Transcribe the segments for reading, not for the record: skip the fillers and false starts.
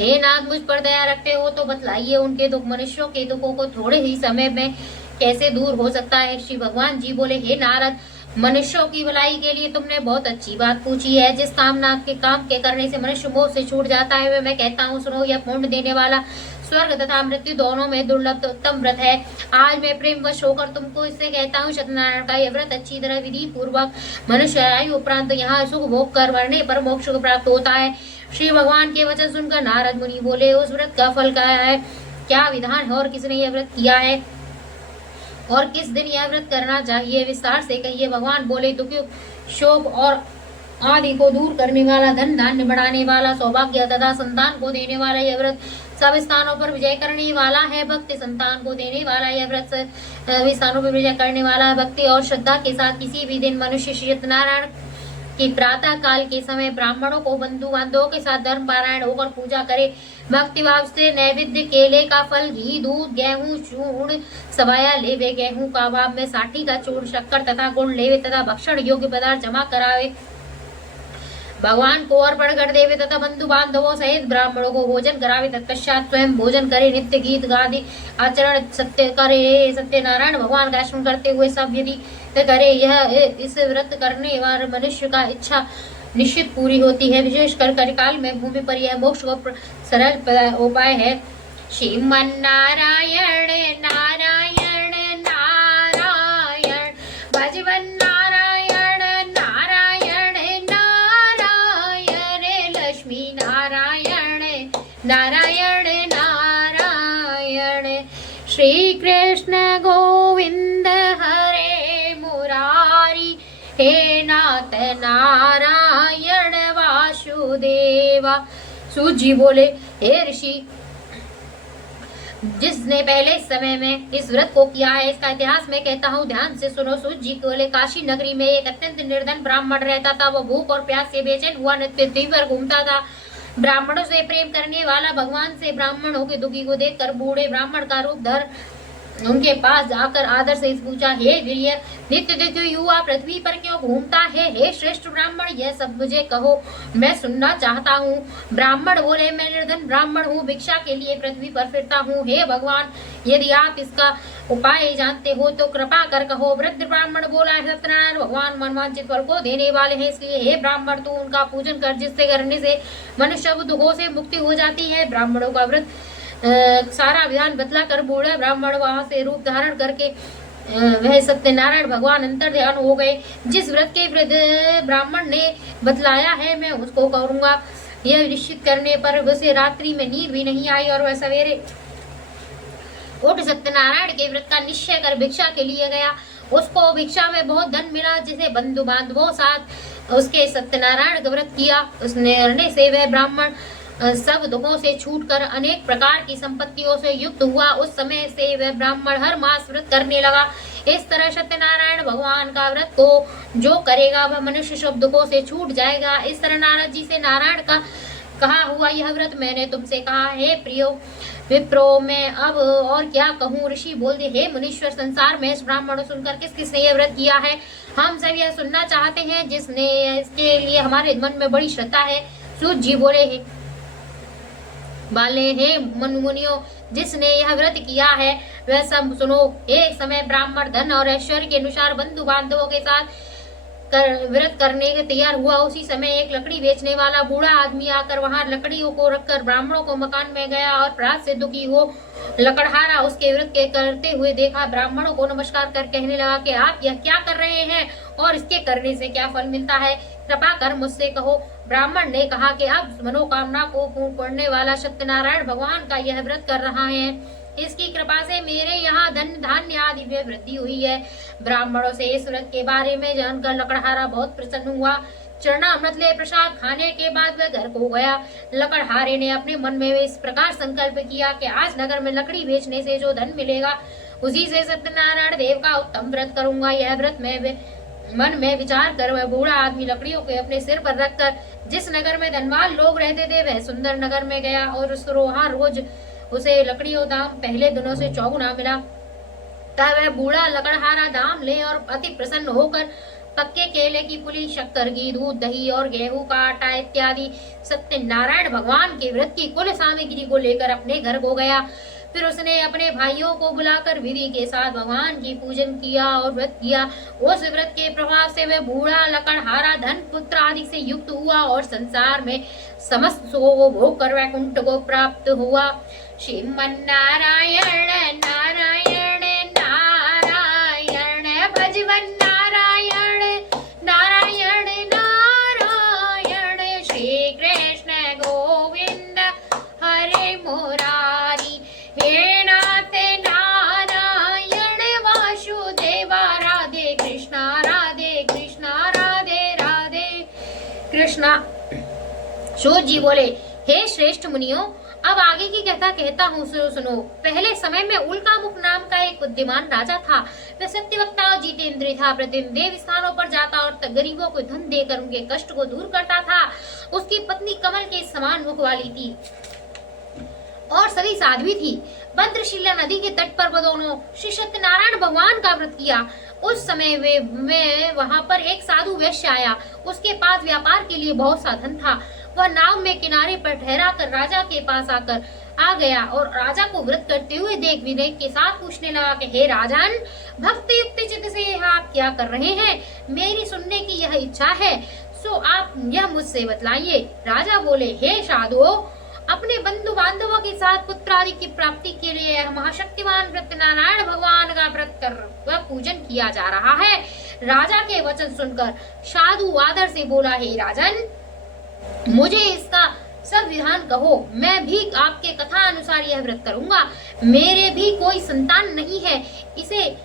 हे नाथ, मुझ पर दया रखते हो तो बतलाइए, उनके दुख, मनुष्यों के दुखों को थोड़े ही समय में कैसे दूर हो सकता है। श्री भगवान जी बोले, हे नारद, मनुष्यों की भलाई के लिए तुमने बहुत अच्छी बात पूछी है। जिस काम के करने से मनुष्य मोह से छूट जाता है, वे मैं कहता हूँ सुनो। यह पुण्य देने वाला स्वर्ग तथा मृत्यु दोनों में दुर्लभ उत्तम व्रत है। आज मैं प्रेम वश होकर तुमको इससे कहता हूँ, सत्यनारायण का यह व्रत अच्छी तरह विधि पूर्वक मनुष्य आयु उपरांत यहाँ सुख भोग कर मरने पर मोक्ष को प्राप्त होता है। श्री भगवान के वचन सुनकर नारद मुनि बोले, उस व्रत का फल क्या है, क्या विधान है और किसने यह व्रत किया है और किस दिन यह व्रत करना चाहिए, विस्तार से कहिए। भगवान बोले, तो क्यों शोक और आदि को दूर करने वाला, धन धान्य बढ़ाने वाला, सौभाग्य तथा संतान को देने वाला यह व्रत, सब स्थानों पर विजय करने वाला है। भक्ति संतान को देने वाला यह व्रत सभी स्थानों पर विजय करने वाला है। भक्ति और श्रद्धा के साथ किसी भी दिन मनुष्य श्री सत्यनारायण कि प्रातः काल के समय ब्राह्मणों को बंधु बांधवों के साथ धर्म पारायण होकर पूजा करे। भक्ति भाव से नैवेद्य केले का फल, घी, दूध, गेहूं, चूर्ण, सवाया लेवे। गेहूं का भाव में साठी का चूर्ण, शक्कर तथा गुड़ लेवे तथा भक्षण योग्य पदार्थ जमा करावे, भगवान को अर्पण कर देवे तथा बंधु बांधवों सहित ब्राह्मणों को भोजन करावे। तत्पश्चात स्वयं भोजन करे, नित्य गीत गादि आचरण सत्य करे। सत्यनारायण भगवान का स्मरण करते हुए सब यदि करे, यह इस व्रत करने वाले मनुष्य का इच्छा निश्चित पूरी होती है। विशेषकर कलिकाल में भूमि पर यह मोक्ष को सरल उपाय है। श्रीमन नारायण नारायण नारायण, भजवन नारायण नारायण नारायण, लक्ष्मी नारायण नारायण नारायण। श्री कृष्ण गोविंद हरे मुरारी, हे नाथ नारायण वासुदेवा। सूत जी बोले, हे ऋषि, जिसने पहले समय में इस व्रत को किया है, इसका इतिहास मैं कहता हूँ, ध्यान से सुनो। सूत जी बोले, काशी नगरी में एक अत्यंत निर्धन ब्राह्मण रहता था। वह भूख और प्यास से बेचैन हुआ नित्य पृथ्वी पर घूमता था। ब्राह्मणों से प्रेम करने वाला भगवान से ब्राह्मणों के दुखी को देखकर बूढ़े ब्राह्मण का रूप धर उनके पास जाकर आदर से पूछा, हे वीर्य, नित्य देखो युवा पृथ्वी पर क्यों घूमता है? हे श्रेष्ठ ब्राह्मण, यह सब मुझे कहो, मैं सुनना चाहता हूँ। ब्राह्मण बोले, मैं निर्धन ब्राह्मण हूँ, भिक्षा के लिए पृथ्वी पर फिरता हूँ। हे भगवान, यदि आप इसका उपाय जानते हो तो कृपा कर कहो। वृद्ध ब्राह्मण बोला, सत्यनारायण भगवान मनवांचित फल को देने वाले हैं, इसलिए हे ब्राह्मण, तू उनका पूजन कर, जिससे करने से मनुष्य दुखों से मुक्ति हो जाती है। ब्राह्मणों का व्रत सारा विधान बतला कर बूढ़ा ब्राह्मण वहां से रूप धारण करके वह सत्यनारायण भगवान अंतर ध्यान हो गए। जिस व्रत के वृद्ध ब्राह्मण ने बतलाया है, मैं उसको करूंगा। यह निश्चित करने पर उसे रात्रि में नींद भी नहीं आई और वह सवेरे उठ सत्यनारायण के व्रत का निश्चय कर भिक्षा के लिए गया। उसको भिक्षा में बहुत धन मिला, जिसे बंधु बांधवों साथ उसके सत्यनारायण का व्रत किया। उस निर्णय से वह ब्राह्मण सब दुखों से छूटकर अनेक प्रकार की संपत्तियों से युक्त हुआ। उस समय से वह ब्राह्मण हर मास व्रत करने लगा। इस तरह सत्यनारायण भगवान का व्रत को जो करेगा वह मनुष्य सब दुखों से छूट जाएगा। इस तरह नारद जी से नारायण का कहा हुआ यह व्रत मैंने तुमसे कहा। हे प्रियो विप्रो, मैं अब और क्या कहूँ? ऋषि बोले, हे मुनीश्वर, संसार में इस ब्राह्मण सुनकर किस किसने यह व्रत किया है? हम सब यह सुनना चाहते हैं, जिसने इसके लिए हमारे मन में बड़ी श्रद्धा है। सूत जी बोले, हे मुनियों, जिसने यह व्रत किया है वह सब सुनो। एक समय ब्राह्मण धन और ऐश्वर्य के अनुसार बंधु बांधवों के साथ व्रत करने के तैयार हुआ। उसी समय एक लकड़ी बेचने वाला बूढ़ा आदमी आकर वहां लकड़ियों को रखकर ब्राह्मणों को मकान में गया और प्रात से दुखी हो लकड़हारा उसके व्रत के करते हुए देखा। ब्राह्मणों को नमस्कार कर कहने लगा कि आप यह क्या कर रहे हैं और इसके करने से क्या फल मिलता है? कृपा कर मुझसे कहो। ब्राह्मण ने कहा कि अब मनोकामना को पूर्ण करने वाला सत्यनारायण भगवान का यह व्रत कर रहा है। इसकी कृपा से मेरे यहाँ धन धान्य आदि में वृद्धि हुई है। ब्राह्मणों से इस व्रत के बारे में जानकर लकड़हारा बहुत प्रसन्न हुआ। चरणामृत ले प्रसाद खाने के बाद वह घर को गया। लकड़हारे ने अपने मन में इस प्रकार संकल्प किया कि आज नगर में लकड़ी बेचने से जो धन मिलेगा उसी से सत्यनारायण देव का उत्तम व्रत करूंगा। यह व्रत में मन में विचार कर वह बूढ़ा आदमी लकड़ियों को अपने सिर पर रखकर जिस नगर में धनवान लोग रहते थे वह सुंदर नगर में गया और वहाँ रोज उसे लकड़ियों दाम पहले दिनों से चौगुना मिला। तब वह बूढ़ा लकड़हारा दाम ले और अति प्रसन्न होकर पक्के केले की पुली, शक्कर, घी, दूध, दही और गेहूं का आटा इत्यादि सत्यनारायण भगवान के व्रत की कुल सामग्री को लेकर अपने घर को गया। फिर उसने अपने भाइयों को बुलाकर विधि के साथ भगवान की पूजन किया और व्रत किया। उस व्रत के प्रभाव से वह बूढ़ा, लकड़हारा, धन, पुत्र आदि से युक्त हुआ और संसार में समस्त सुखों को भोग कर वैकुंठ को प्राप्त हुआ। श्रीमन्नारायण नारायण नारायण भजवन नारायण नारायण नारायण, श्री कृष्ण गोविंद हरे मुरारी, हे नाथ नारायण वासुदेवा, राधे कृष्णा राधे कृष्णा राधे राधे कृष्णा। सूत जी बोले, हे श्रेष्ठ मुनियों, अब आगे की कथा कहता हूँ, सुनो। पहले समय में उल्कामुख नाम का एक बुद्धिमान राजा था। वह सत्यवक्ता और जितेंद्रिय था। प्रतिदिन देव स्थानों पर जाता और गरीबों को धन देकर उनके कष्ट को दूर करता था। उसकी पत्नी कमल के समान मुख वाली थी और सदी साध्वी थी। भद्रशिला नदी के तट पर दोनों श्री सत्यनारायण भगवान का व्रत किया। उस समय वे वहां पर एक साधु वैश्य आया। उसके पास व्यापार के लिए बहुत साधन था। वह नाव में किनारे पर ठहरा कर राजा के पास आ गया और राजा को व्रत करते हुए देख विनय के साथ पूछने लगा कि हे राजन, भक्त युक्त चित्त से आप क्या कर रहे हैं? मेरी सुनने की यह इच्छा है, सो आप यह मुझसे बतलाइए। राजा बोले, हे साधु, अपने बंधु बांधवों के साथ पुत्र आदि की प्राप्ति के लिए महाशक्तिमान सत्यनारायण भगवान का व्रत कर वह पूजन किया जा रहा है। राजा के वचन सुनकर साधु आदर से बोला, हे राजन, मुझे इसका सब विधान कहो, मैं भी आपके कथा अनुसार यह व्रत करूंगा। मेरे भी कोई संतान नहीं है, इसे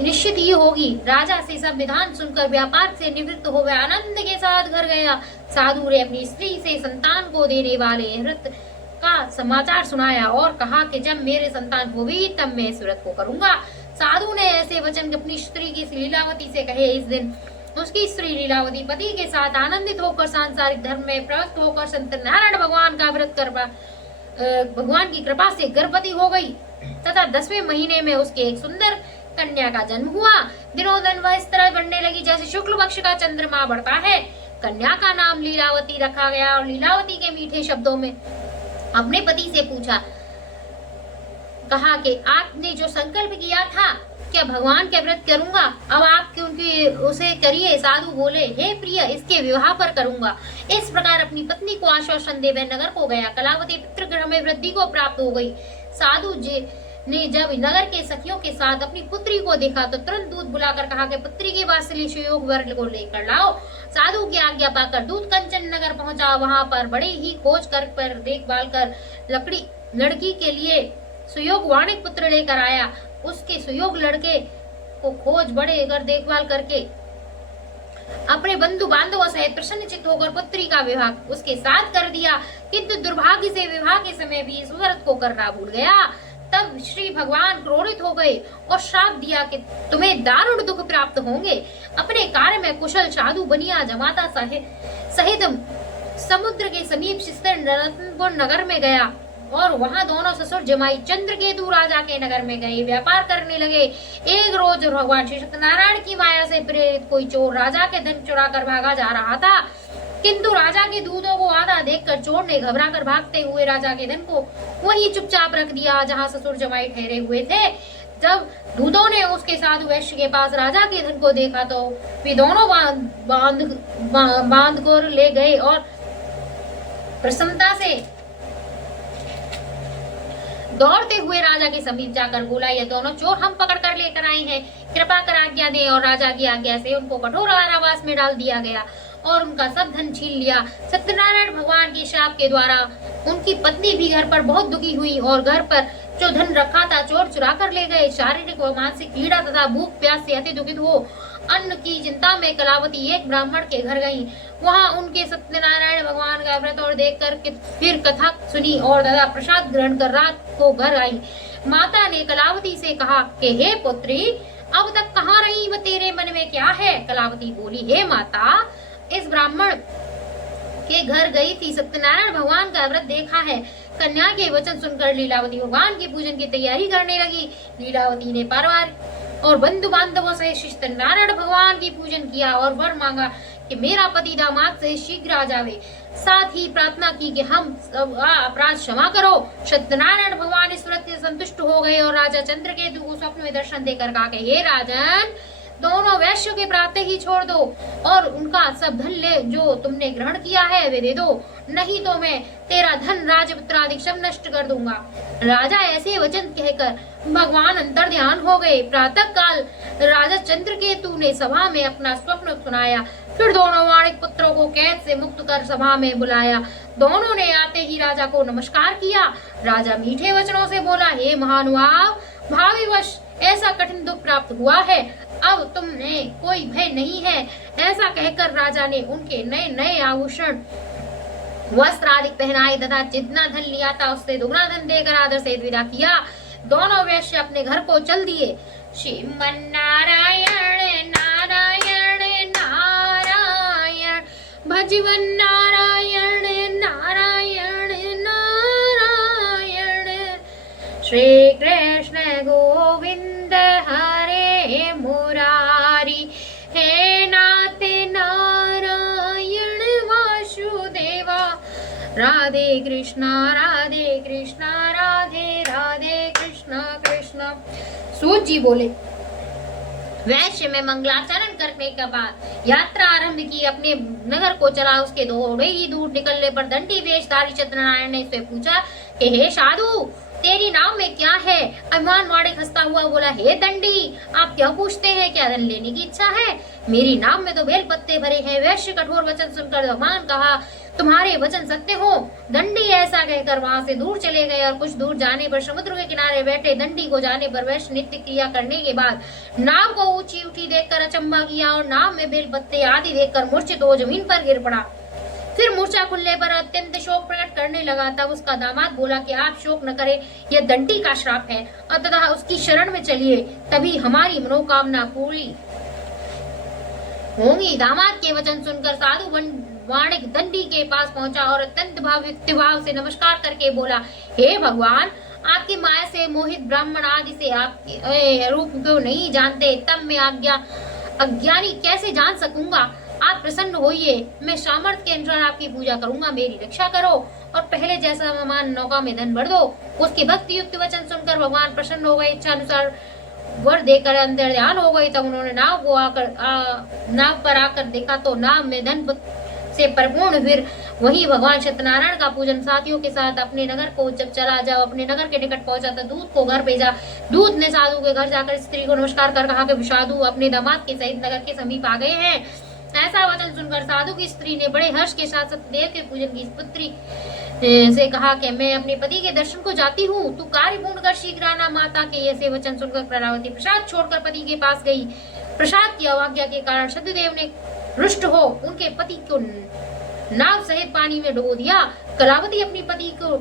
निश्चित ही होगी। राजा से सब विधान सुनकर व्यापार से निवृत्त हो वह आनंद के साथ घर गया। साधु ने अपनी स्त्री से संतान को देने वाले व्रत का समाचार सुनाया और कहा कि जब मेरे संतान होगी तब मैं इस व्रत को करूंगा। साधु ने ऐसे वचन अपनी स्त्री की लीलावती से कहे। इस दिन उसकी स्त्री लीलावती पति के साथ आनंदित होकर सांसारिक धर्म में प्रवृत्त होकर सत्यनारायण भगवान का व्रत कर भगवान की कृपा से गर्भवती हो गई तथा 10वें महीने में उसके एक सुंदर कन्या का जन्म हुआ। दिनों दिन वह इस तरह बढ़ने लगी जैसे शुक्ल पक्ष का चंद्रमा बढ़ता है। कन्या का नाम लीलावती रखा गया और लीलावती के मीठे शब्दों में अपने पति से पूछा, कहा कि आपने जो संकल्प किया था, क्या भगवान के व्रत करूंगा, अब आप क्योंकि उसे करिए। साधु बोले, हे प्रिय, इसके विवाह पर करूंगा। इस प्रकार अपनी पत्नी को आश्वासन दे वह नगर को गया। कलावती पितृगृह में वृद्धि को प्राप्त हो गई। साधु जी ने जब नगर के सखियों के साथ अपनी पुत्री को देखा तो तुरंत दूध बुलाकर कहा कि पुत्री के वात्सल्य सुयोग वर को लेकर लाओ। साधु की आज्ञा पाकर दूध कंचन नगर पहुंचा। वहां पर बड़े ही खोज कर देखभाल कर लड़की के लिए सुयोग वाणिक पुत्र लेकर आया। उसके सुयोग लड़के को खोज बड़े कर देखभाल करके अपने बंधु बांधवों सहित प्रसन्नचित्त होकर पुत्री का विवाह उसके साथ कर दिया। किंतु दुर्भाग्य से विवाह के समय भी इस व्रत को करना भूल गया। तब श्री भगवान क्रोधित हो गए और श्राप दिया कि तुम्हें दारुण दुख प्राप्त होंगे। अपने कार्य में कुशल साधु बनिया जमाता सहित समुद्र के समीप शिस्तर रत्नपुर नगर में गया और वहां दोनों ससुर जमाई चंद्रकेतु राजा के नगर में गए, व्यापार करने लगे। एक रोज भगवान श्री सत्यनारायण की माया से प्रेरित कोई चोर राजा के धन चुरा कर भागा जा रहा था, किंतु राजा के दूधों को आधा देखकर चोर ने घबरा कर भागते हुए राजा के धन को वही चुपचाप रख दिया जहाँ ससुर जमाई ठहरे हुए थे। जब दूधों ने उसके साधु वैश्य के पास राजा के धन को देखा तो वे दोनों बांध कर ले गए और प्रसन्नता से दौड़ते हुए राजा के समीप जाकर बोला, ये दोनों चोर हम पकड़ कर लेकर आए हैं, कृपा कर आज्ञा दें। और राजा की आज्ञा से उनको कठोर कारावास में डाल दिया गया और उनका सब धन छीन लिया। सत्यनारायण भगवान के शाप के द्वारा उनकी पत्नी भी घर पर बहुत दुखी हुई और घर पर जो धन रखा था चोर चुरा कर ले गए। शारीरिक व मानसिक पीड़ा तथा भूख प्यास से अति दुखित हो अन्न की चिंता में कलावती एक ब्राह्मण के घर गई। वहां उनके सत्यनारायण भगवान का व्रत और देखकर फिर कथा सुनी और दादा प्रसाद ग्रहण कर रात को घर आई। माता ने कलावती से कहा कि हे पुत्री, अब तक कहाँ रही व तेरे मन में क्या है? कलावती बोली, हे माता, इस ब्राह्मण के घर गई थी, सत्यनारायण भगवान का व्रत देखा है। कन्या के वचन सुनकर लीलावती भगवान के पूजन की तैयारी करने लगी। लीलावती ने और बंधु बांधवों से सत्यनारायण भगवान की पूजन किया और वर मांगा कि मेरा पति दामाद से शीघ्र आ जावे। साथ ही प्रार्थना की कि हम सब अपराध क्षमा करो। सत्यनारायण भगवान इस व्रत से संतुष्ट हो गए और राजा चंद्रकेतु को स्वप्न में दर्शन देकर कहा कि हे राजन, दोनों वैश्यों के प्रातः ही छोड़ दो और उनका सब धन ले जो तुमने ग्रहण किया है वे दे दो, नहीं तो मैं तेरा धन राजपुत्र आदि सब नष्ट कर दूंगा। राजा ऐसे वचन कहकर भगवान अंतर ध्यान हो गए। प्रातः काल राजा चंद्रकेतु ने सभा में अपना स्वप्न सुनाया। फिर दोनों वाणिक पुत्रों को कैद से मुक्त कर सभा में बुलाया। दोनों ने आते ही राजा को नमस्कार किया। राजा मीठे वचनों से बोला, हे महानुभाव, भाविवश ऐसा कठिन दुख प्राप्त हुआ है, अब तुमने कोई भय नहीं है। ऐसा कहकर राजा ने उनके नए नए आभूषण वस्त्र आदि पहनाए तथा जितना धन लिया था उससे दुगना धन देकर आदर से विदा किया। दोनों वैश्य अपने घर को चल दिए। श्रीमन नारायण नारायण नारायण, भजवन नारायण नारायण नारायण, श्री कृष्ण गोविंद हरे मुरारी, हे नाथ नारायण वासुदेवा, राधे कृष्णा राधे कृष्णा राधे राधे कृष्णा कृष्णा। सूत जी बोले, वैश्य में मंगलाचरण करने के बाद यात्रा आरंभ की, अपने नगर को चला। उसके थोड़े ही दूर निकलने पर दंडी वेशधारी सत्यनारायण ने इससे पूछा कि हे साधु, तेरी नाव में क्या है? अभिमान वाड़े खसता हुआ बोला, हे दंडी, आप क्या पूछते हैं? क्या धन लेने की इच्छा है? मेरी नाव में तो बेल पत्ते भरे हैं। वैश्य कठोर वचन सुनकर भगवान कहा, तुम्हारे वचन सत्य हो। दंडी ऐसा कहकर वहां से दूर चले गए और कुछ दूर जाने पर समुद्र के किनारे बैठे दंडी को जाने पर वैश्य नित्य क्रिया करने के बाद नाव को ऊंची उठी देखकर अचंभा किया और नाव में बेल पत्ते आदि देखकर मूर्छित हो जमीन पर गिर पड़ा। फिर मूर्छा खुलने पर अत्यंत शोक प्रकट करने लगा। तब उसका दामाद बोला कि आप शोक न करें, यह दंडी का श्राप है, अतः उसकी शरण में चलिए, तभी हमारी मनोकामना पूरी होंगी। दामाद के वचन सुनकर साधु वाणिक दंडी के पास पहुंचा और अत्यंत भक्तिभाव से नमस्कार करके बोला, हे भगवान, आपकी माया से मोहित ब्राह्मण आदि से आपके रूप को नहीं जानते, तब मैं अज्ञानी कैसे जान सकूंगा? आप प्रसन्न होइए, मैं सामर्थ्य के अनुसार आपकी पूजा करूंगा, मेरी रक्षा करो और पहले जैसा मेहमान नौका में धन भर दो। उसके भक्ति युक्त वचन सुनकर भगवान प्रसन्न हो गए, इच्छा अनुसार वर देकर अंदर ध्यान हो गई। तब उन्होंने नाव पर आकर देखा तो नाव में धन से परिपूर्ण। फिर वही भगवान सत्यनारायण का पूजन साथियों के साथ अपने नगर को जब चला, जब अपने नगर के निकट पहुंचा तो दूत को घर भेजा। दूत ने साधु के घर जाकर स्त्री को नमस्कार कर कहा कि साधु अपने दामाद के सहित नगर के समीप आ गए हैं। ऐसा वचन सुनकर साधु की स्त्री ने बड़े हर्ष के साथ सत्यदेव के पूजन की पुत्री से कहा कि मैं अपने पति के दर्शन को जाती हूँ, तू कार्य पूर्ण कर शीघ्र आना। माता के ऐसे वचन सुनकर प्रलावती प्रसाद छोड़कर पति के पास गई। प्रसाद की अवज्ञा के कारण सत्यदेव ने रुष्ट हो उनके पति को नाव सहित पानी में डुबो दिया। कलावती अपनी पति को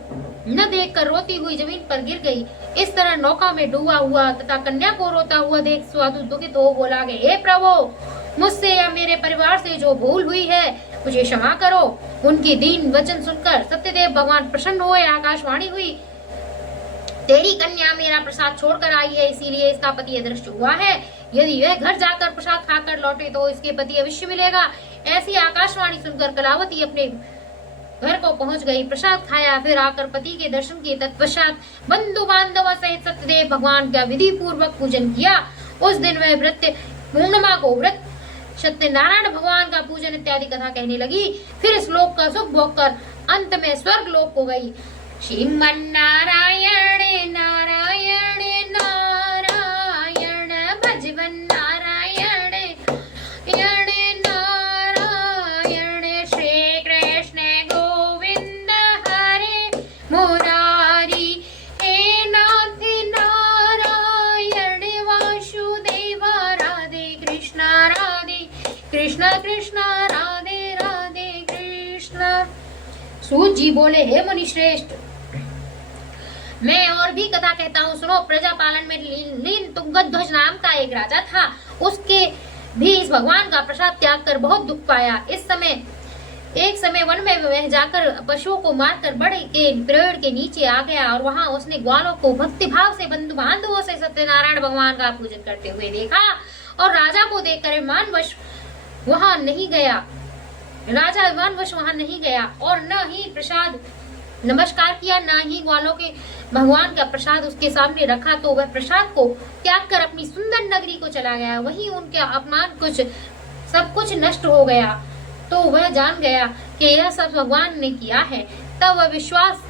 न देखकर रोती हुई जमीन पर गिर गई। इस तरह नौका में डूबा हुआ तथा कन्या को रोता हुआ देख साधु दुखित हो बोला, हे प्रभु, मुझसे या मेरे परिवार से जो भूल हुई है मुझे क्षमा करो। उनकी दीन वचन सुनकर सत्यदेव भगवान प्रसन्न हुए। आकाशवाणी हुई, तेरी कन्या मेरा प्रसाद छोड़कर आई है, इसीलिए इसका पति अदृष्ट हुआ है। यदि वह घर जाकर प्रसाद खाकर लौटे तो इसके पति अवश्य मिलेगा। ऐसी आकाशवाणी सुनकर कलावती अपने घर को पहुंच गई, प्रसाद खाया, फिर आकर पति के दर्शन किए। तत्पश्चात बंधु बांधव सहित सत्यदेव भगवान का विधि पूर्वक पूजन किया। उस दिन वह व्रत पूर्णिमा को व्रत सत्यनारायण भगवान का पूजन इत्यादि कथा कहने लगी। फिर श्लोक का सुख भोग कर अंत में स्वर्ग लोक को गई। श्रीमन नारायण नारायण नारायण, भजवन नारायण नारायण, श्री कृष्ण गोविंद हरे मुरारी, हे नाथ नारायण वासुदेवा, राधे कृष्णा कृष्णा कृष्णा राधे राधे कृष्णा। सूत जी बोले, हे मुनि श्रेष्ठ, मैं और भी कथा कहता हूँ, सुनो। प्रजा पालन में लीन तुंगध्वज नाम का एक राजा था। उसके भी इस भगवान का प्रसाद त्याग कर बहुत दुख पाया। इस समय एक समय वन में वह जाकर पशुओं को मारकर बड़े के पेड़ के नीचे आ गया और वहां उसने ग्वालों को भक्ति भाव से बंधु बांधवों से सत्यनारायण भगवान का पूजन करते हुए देखा और राजा को देखकर विमानवश वहां नहीं गया। राजा विमानवश वहां नहीं गया और न ही प्रसाद नमस्कार किया, न ही ग्वालों के भगवान का प्रसाद उसके सामने रखा, तो वह प्रसाद को त्याग कर अपनी सुंदर नगरी को चला गया। वहीं उनके अपमान कुछ सब कुछ नष्ट हो गया तो वह जान गया कि यह सब भगवान ने किया है। तब वह विश्वास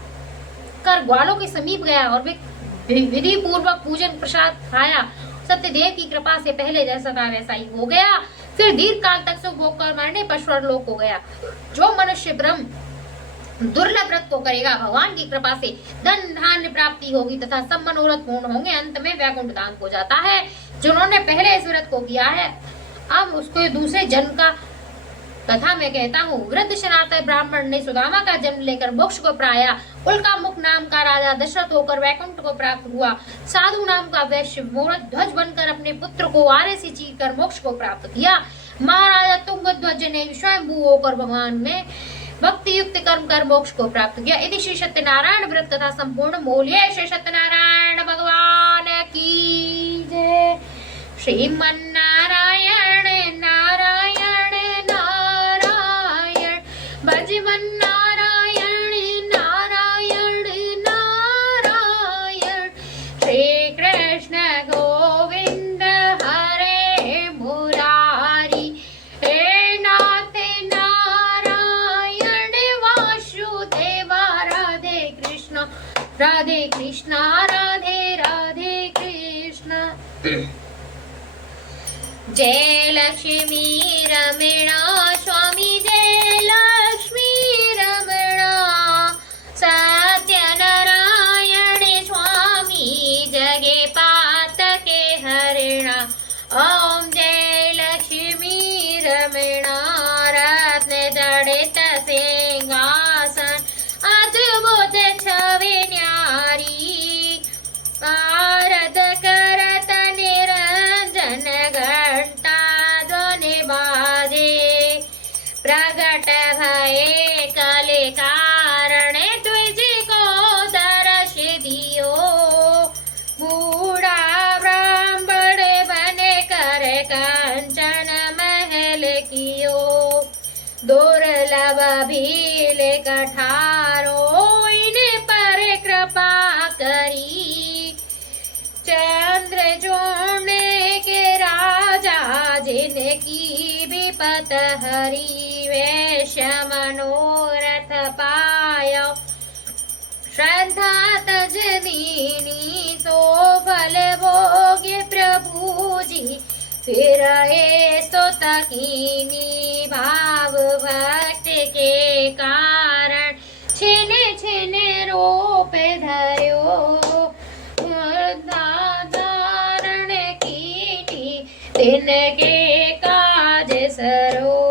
कर ग्वालों के समीप गया और विधि पूर्वक पूजन प्रसाद खाया। सत्यदेव की कृपा से पहले जैसा था वैसा ही हो गया। फिर दीर्घ काल तक सुख भोग कर मरने पर स्वर्गलोक हो गया। जो मनुष्य ब्रह्म दुर्लभ व्रत को करेगा, भगवान की कृपा से धन धान्य प्राप्ति होगी तथा सब मनोरथ पूर्ण होंगे, अंत में वैकुंठ धाम को जाता है। जिन्होंने पहले इस व्रत को किया है अब उसको दूसरे जन्म का कथा मैं कहता हूँ। वृद्ध सनातन ब्राह्मण ने सुदामा का जन्म लेकर मोक्ष को पाया। उल्कामुख नाम का राजा दशरथ होकर वैकुंठ को प्राप्त हुआ। साधु नाम का वैश्य मूर्त ध्वज बनकर अपने पुत्र को आरे से चीर कर मोक्ष को प्राप्त किया। महाराजा तुंगध्वज ने स्वयंभू होकर भगवान में भक्ति युक्त कर्म कर मोक्ष को प्राप्त किया। इति श्री सत्यनारायण व्रत तथा संपूर्ण बोलिए श्री सत्यनारायण भगवान की जय। श्रीमन्नारायण नारायण नारायण भजमन नारायण नारायण नारायण। श्री कृष्ण गोविंद हरे मुरारी हे नाथ नारायण वासुदेव। राधे कृष्ण राधे राधे कृष्ण। जय लक्ष्मी रमणा स्वामी जय लक्ष्मी रमणा। सत्यनारायण स्वामी जगे पातके हरिणा। ओम जय लक्ष्मी रमणा। रत्न जड़ित सिंहासन अद्भुत छवि न्यारी। आरत करत निरंजन घंटा ध्वनि बाजे। प्रगट भये कलि कारण तुझको दर्श दियो। बूढ़ा ब्राह्मण बने कर कंचन महल कियो। दुर्लभ भील कठारो इन पर कृपा करी। चंद्र जोड़ने के राजा जिनकी विपत हरी। वैश्य मनोरथ पायो श्रद्धा तज दीनी। सो फल भोग्य प्रभु जी फिर स्तुत कीनी। भाव भक्ति के कारण छिन छिन रूप धर्यो। धारण कीनी तिनके काज सरो।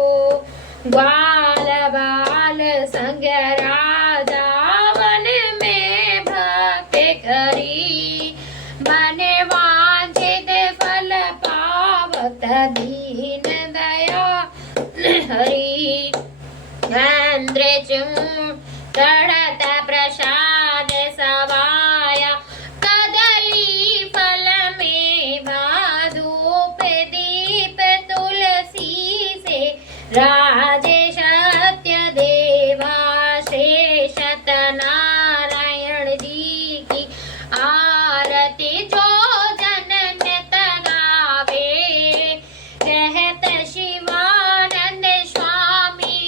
ग्वाल बाल संग राजा वन में भक्ति करी। मन वांछित फल पावत दीन दया हरि। चंद्र चढ़त प्रसाद सवाया। कदली फल में धूप दीप तुलसी से। राजे सत्य देवा श्री सत्यनारायण जी की आरती जो जनन गावे। कहत शिवानंद स्वामी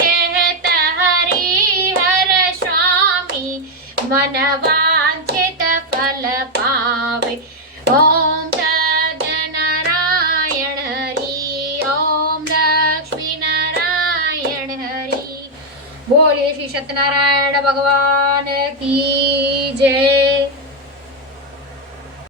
कहत हरि हर स्वामी। मन वांछित फल पावे। ओम सत्यनारायण हरि। ओम लक्ष्मी नारायण हरि। बोलिए श्री सत्यनारायण भगवान की जय।